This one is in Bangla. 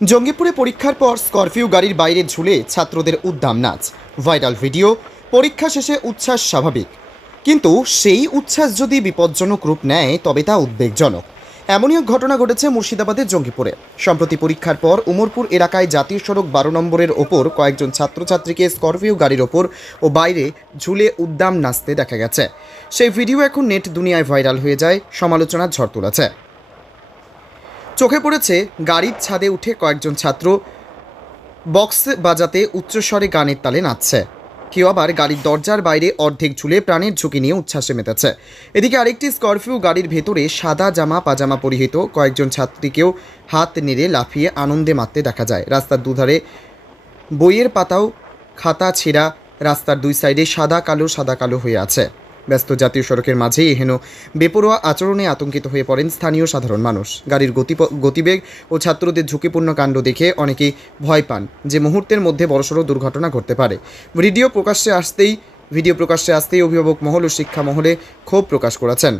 জঙ্গিপুরে পরীক্ষার পর স্করপিও গাড়ির বাইরে ঝুলে ছাত্রদের উদ্দাম নাচ। Viral video. পরীক্ষা শেষে উচ্ছ্বাস স্বাভাবিক, কিন্তু সেই উচ্ছ্বাস যদি বিপজ্জনক রূপ নেয় তবে তা উদ্বেগজনক। এমনই এক ঘটনা ঘটেছে মুর্শিদাবাদের জঙ্গিপুরে। সম্প্রতি পরীক্ষার পর উমরপুর এলাকায় জাতীয় সড়ক 12 নম্বরের ওপর কয়েকজন ছাত্রছাত্রীকে স্করপিও গাড়ির ওপর ও বাইরে ঝুলে উদ্দাম নাচতে দেখা গেছে। সেই ভিডিও এখন নেট দুনিয়ায় ভাইরাল হয়ে যায়, সমালোচনার ঝড় তুলেছে। চোখে পড়েছে গাড়ির ছাদে উঠে কয়েকজন ছাত্র বক্স বাজাতে উচ্চস্বরে গানের তালে নাচছে। কেউ আবার গাড়ির দরজার বাইরে অর্ধেক ঝুলে প্রাণের ঝুঁকি নিয়ে উচ্ছ্বাসে মেতেছে। এদিকে আরেকটি স্করপিও গাড়ির ভেতরে সাদা জামা পাজামা পরিহিত কয়েকজন ছাত্রীকেও হাত নেড়ে লাফিয়ে আনন্দে মাততে দেখা যায়। রাস্তার দুধারে বইয়ের পাতাও খাতা ছেঁড়া, রাস্তার দুই সাইডে সাদা কালো হয়ে আছে। ব্যস্ত জাতীয় সড়কের মাঝেই এহেন বেপরোয়া আচরণে আতঙ্কিত হয়ে পড়েন স্থানীয় সাধারণ মানুষ। গাড়ির গতিবেগ ও ছাত্রদের ঝুঁকিপূর্ণ কাণ্ড দেখে অনেকেই ভয় পান যে মুহূর্তের মধ্যে বড়সড় দুর্ঘটনা ঘটতে পারে। ভিডিও প্রকাশ্যে আসতেই অভিভাবক মহল ও শিক্ষা মহলে ক্ষোভ প্রকাশ করেছেন।